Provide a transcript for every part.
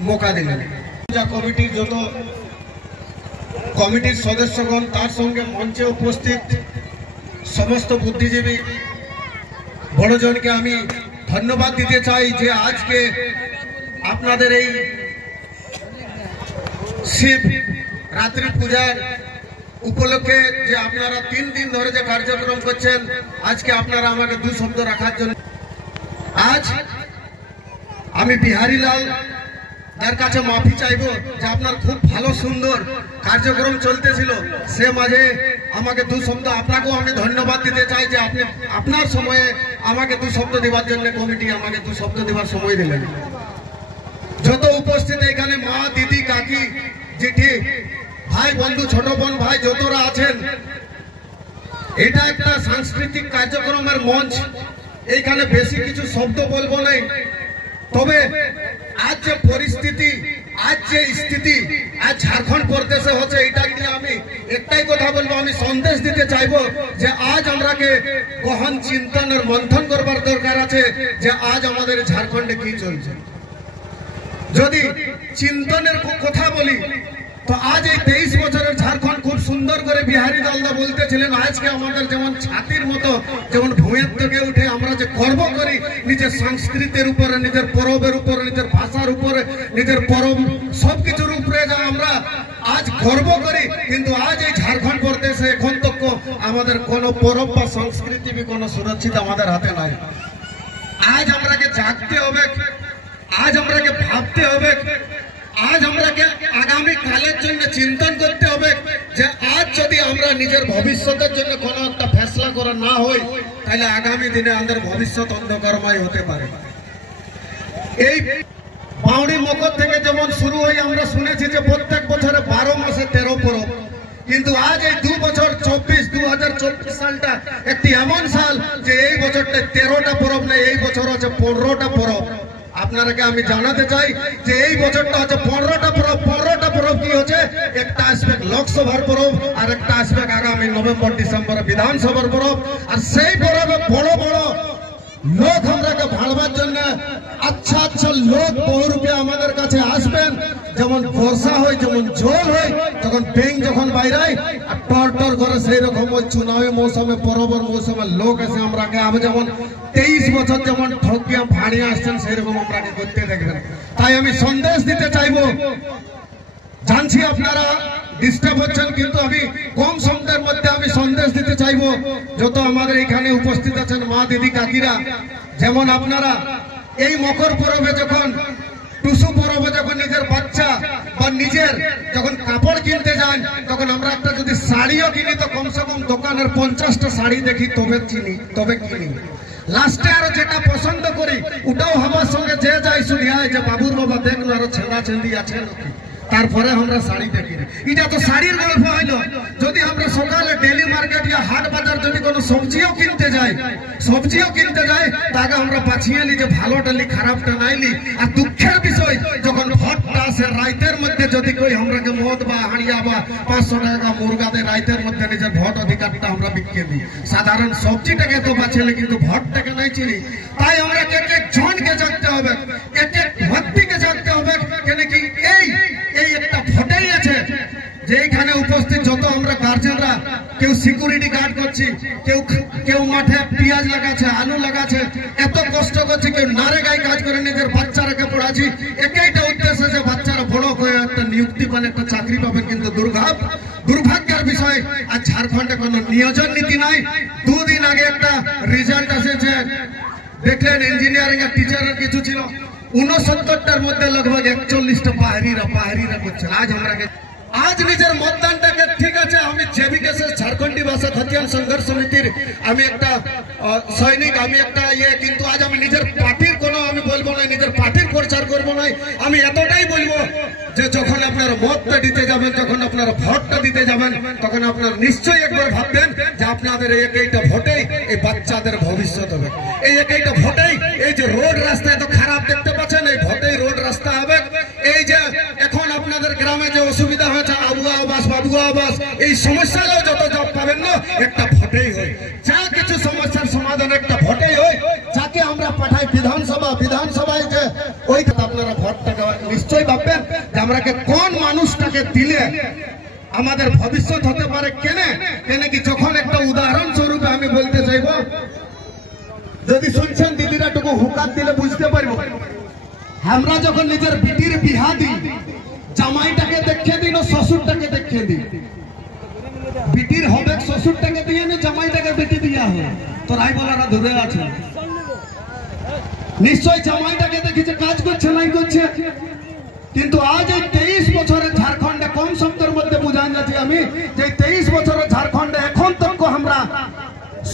मौका दिलेন। कमिटिर যত कमिटिर सदस्यगण तार संगे मंचे उपस्थित समस्त बुद्धिजीवी बड़जनके आमी धन्यवाद दीते चाই যে আজকে আপনাদের এই শিব রাত্রি পূজার উপলক্ষে যে আপনারা 3 দিন ধরে যে কার্যক্রম করছেন আজকে আপনারা আমাকে দুই শব্দ রাখার জন্য আজ আমি বিহারীলাল তার কাছে মাফি চাইবো যে আপনার খুব ভালো সুন্দর কার্যক্রম চলতেছিল সে মাঝে আমাকে দুই শব্দ আপনাকেও আমি ধন্যবাদ দিতে চাই যে আপনি আপনার সময়ে আমাকে দুই শব্দ দেওয়ার জন্য কমিটি আমাকে দুই শব্দ দেওয়ার সময় দিলেন। যত উপস্থিত এখানে মা দিদি কাকি জেঠি ভাই বন্ধু ছোট বোন ভাই যতরা আছেন এটা একটা সাংস্কৃতিক কার্যক্রমের মঞ্চ। এইখানে বেশি কিছু শব্দ বলবো না, তবে आज जो परिस्थिति आज जो स्थिति आज झारखंड प्रदेशे होच्छे एटा निये आमी एकटाई कथा बोलबो आमी सन्देश दिते चाइबो जे आज आमराके गहन चिंतन और मंथन करबार दरकार आछे जे आज आमादेर झारखंडे कि चलछे। यदि चिंतनेर कथा बोली तो आज এই 23 বছরের झारखंड खूब सुंदर करे बिहारी दालदा बोलतेছিলেন আজকে আমাদের যেমন ছাতির মতো যেমন ভূঁয়ের থেকে উঠে আমরা যে গর্ব করি নিজের সংস্কৃতির উপরে নিজের পরবের উপরে নিজের ভাষার উপরে নিজের পরব সবকিছুর উপরে যা আমরা আজ গর্ব করি, কিন্তু আজ এই ঝাড়খণ্ড প্রদেশে এখন তক আমাদের কোনো পরব বা সংস্কৃতি भी কোনো সুরক্ষিত আমাদের হাতে নাই। আজ আমরাকে জাগতে হবে, আজ আমরাকে ভাবতে হবে, आज हमरा के आगामी कालेर जन्य चिंतन करते होबे जे आज यदि हमरा निजेर भविष्यतेर जन्य कोनो एकटा फैसला करा ना हय ताहले आगामी दिने आमादेर भविष्यत अंधकारमय होते पारे। এই বাউড়ি মকর থেকে যেমন শুরু হয় আমরা শুনেছি যে প্রত্যেক বছরে 12 মাসে 13 পরব, কিন্তু আজ এই 2 বছর 2024 সালটা একটি এমন সাল যে এই বছরটা 13টা পরব না, এই বছর আছে 15টা পরব। আপনাদেরকে আমি জানাতে চাই যে এই বছরটা হচ্ছে 15টা পরব। 15টা পরব কি হচ্ছে, একটা আসবে লোকসভার পরব আর একটা আসবে আগামী নভেম্বর ডিসেম্বরে বিধানসভার পরব। আর সেই পরবে বড় বড় লোক আমরাকে ভাড়বার জন্য আচ্ছা আচ্ছা লোক বহুরূপে আমাদের কাছে আসবেন। যেমন বর্ষা হয় যেমন জল হয় তখন ব্যাং যখন বাইরায় আর টর টর করে সেই রকম ওই চুনাवी মৌসুমে পরবর মৌসুমে লোক এসে আমরাকে আমি যেমন 23 বছর যেমন ঠকিয়া ভাড়িয়ে আসছেন সেই রকম আমরাকে করতে দেখবেন। তাই আমি সন্দেশ দিতে চাইবো, জানছি আপনারা ডিস্টার্ব হচ্ছেন কিন্তু আমি কম শব্দের মধ্যে আমি সন্দেশ দিতে চাইবো যত আমাদের এখানে উপস্থিত আছেন মা দিদি কাকিরা। যেমন আপনারা এই মকর পরবে যখন টুসু পরবে যখন নিজের বাচ্চা বা নিজের যখন কাপড় কিনতে যান তখন আমরা একটা যদি শাড়িও কিনি তো কমসে কম দোকানের 50টা শাড়ি দেখি তবে কিনি। লাস্টে আর যেটা পছন্দ করি ওটাও আমার সঙ্গে যে যাই শুনিয়ায় যে বাবুর বাবা দেখ না আরো ছেঁড়া ছেঁড়ি আছে নাকি, তারপরে আমরা শাড়ি দেখি। এটা তো শাড়ির গল্প হইলো। যদি আমরা সকালে ডেলি মার্কেট या হাট বাজার যদি কোনো সবজিও কিনতে যাই তাকে আমরা বাছিয়ে নি যে ভালোটা লি খারাপটা নাইলি। আর দুঃখের বিষয় যখন ভোটটা আসে রাইতের মধ্যে যদি কই আমরাকে মদ বা হাড়িয়া বা 500 টাকা মুরগা দিয়ে রাইতের মধ্যে নিজের ভোট অধিকারটা আমরা বিক্রি দিই। সাধারণ সবজিটাকে তো বাছিলে কিন্তু ভোটটাকে নাই চিনি। তাই আমরা এক এক জনকে জানতে হবে, এক এক ব্যক্তিকে জানতে হবে কেন কি এই একটা ভোটেই আছে যে এখানে উপস্থিত যত আমরা গার্জেনরা কেউ সিকিউরিটি গার্ড করছি, কেউ মাঠে পেঁয়াজ লাগাচ্ছে আলু লাগাচ্ছে এত কষ্ট করছে, কেউ নারেগায় কাজ করে নিজের বাচ্চারাকে পড়াচ্ছি একইটা উদ্দেশ্য যে বাচ্চারা বড় হয়ে একটা নিযুক্তি পান একটা চাকরি পাবেন। কিন্তু দুর্ভাগ্যের বিষয় আজ ঝাড়খণ্ডে কোনো নিয়োজন নীতি নাই। 2 দিন আগে একটা রেজাল্ট এসেছে দেখলেন ইঞ্জিনিয়ারিং এর টিচারের কিছু ছিল 69টার মধ্যে लगभग 41টা পাহাড়িরা করছে। आज निजेर मतदानटाके ठीक আছে আমি জেবিকে ঝাড়খণ্ডী ভাষা খতিয়ান সংঘর্ষ সমিতির আমি একটা সৈনিক আমি একটা কিন্তু আজ আমি নিজের পার্টির কোনো আমি বলবো না, নিজের পার্টির প্রচার করব না। আমি এতটাই বলবো যে যখন আপনারা ভোটটা দিতে যাবেন যখন আপনারা ভোটটা দিতে যাবেন তখন আপনারা নিশ্চয়ই একবার ভাববেন যে আপনাদের এই একইটা ভোটেই এই বাচ্চাদের ভবিষ্যৎ হবে। এই একইটা ভোটেই এই যে রোড রাস্তা এত খারাপ দেখতে পাচ্ছেন এই ভোটেই রোড রাস্তা হবে। এই যে এখন আপনাদের গ্রামে যে অসুবিধা হয়েছে আবুয়া আবাস বাবুয়া আবাস এই সমস্যাগুলো যত জব পাবেন না একটা ভোটেই হয়। যা কিছু সমস্যার সমাধান একটা ভোটেই হয়, যাকে আমরা পাঠাই বিধানসভায় যে ওই আপনারা ভোটটাকে নিশ্চয়ই ভাববেন যে আমরাকে কোন মানুষটাকে দিলে আমাদের ভবিষ্যৎ হতে পারে। কেন কি যখন একটা উদাহরণ স্বরূপে আমি বলতে চাইব, যদি শুনছেন দিদিরা টুকু হুকাত দিলে বুঝতে পারবো। আমরা যখন নিজের বিটির বিহা দিই, জামাইটাকে দেখে দিই না শ্বশুরটাকে দেখে দিই? বিটির হবে শ্বশুরটাকে দিয়ে না জামাইটাকে বেটি দিয়া হয়? তো রাই বলারা ধরে আছে, নিশ্চয় জামাইটাকে দেখেছে কাজ করছে নাই করছে। কিন্তু আজ এই 23 বছরের ঝাড়খণ্ডে কম শব্দের মধ্যে বুঝাই যাচ্ছি আমি যে 23 বছরের ঝাড়খণ্ডে এখন তক আমরা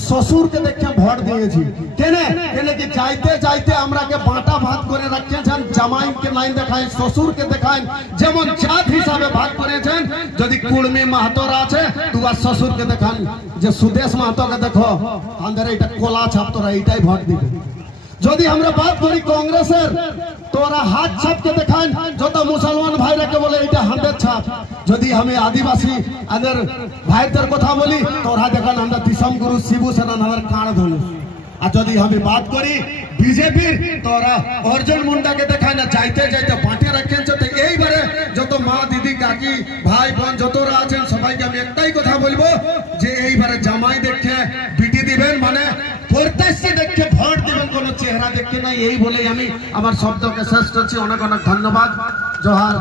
শ্বশুরকে দেখে ভোট দিয়েছি। কেন কি যাইতে যাইতে আমরাকে বাঁটা ভাগ করে রাখিয়েছেন, জামাইকে নাই দেখায় শ্বশুরকে দেখায়, যেমন জাত হিসাবে ভাগ করেছেন। যদি কুড়মি মাহাতোরা আছে তোমার শ্বশুরকে দেখান যে সুদেশ মাহাতোকে দেখো আমাদের এটা কোলা ছাপ, তোরা এইটাই ভোট দিবে। যদি আমরা বাদ করি কংগ্রেসের, তোরা হাত ছাপকে দেখান, যত মুসলমান ভাইরাকে বলে এটা হাতের ছাপ। যদি আমি আদিবাসী আমাদের ভাইদের কথা বলি, তোরা দেখান আমরা দিশম গুরু শিবু সেনা আমাদের কাঁড় ধনুষ। আর যদি আমি বাদ করি বিজেপির, তোরা অর্জুন মুন্ডাকে দেখায় না, যাইতে যাইতে বাঁটে রাখেন। এইবারে যত মা দিদি কাকি ভাই বোন যতরা আছেন সবাইকে আমি একটাই কথা বলবো যে এইবারে জামাই দেখে বিটি দিবেন, মানে প্রত্যেককে দেখে ভোট দিবেন, কোন চেহারা দেখে নাই। এই বলেই আমি আমার শব্দকে শেষ করছি। অনেক অনেক ধন্যবাদ। জোহার।